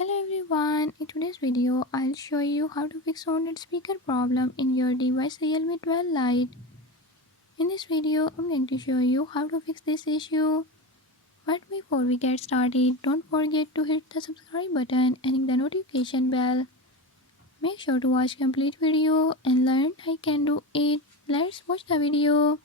Hello everyone, in today's video I'll show you how to fix sound and speaker problem in your device Realme 12 Lite. In this video I'm going to show you how to fix this issue. But before we get started, don't forget to hit the subscribe button and hit the notification bell. Make sure to watch complete video and learn I can do it. Let's watch the video.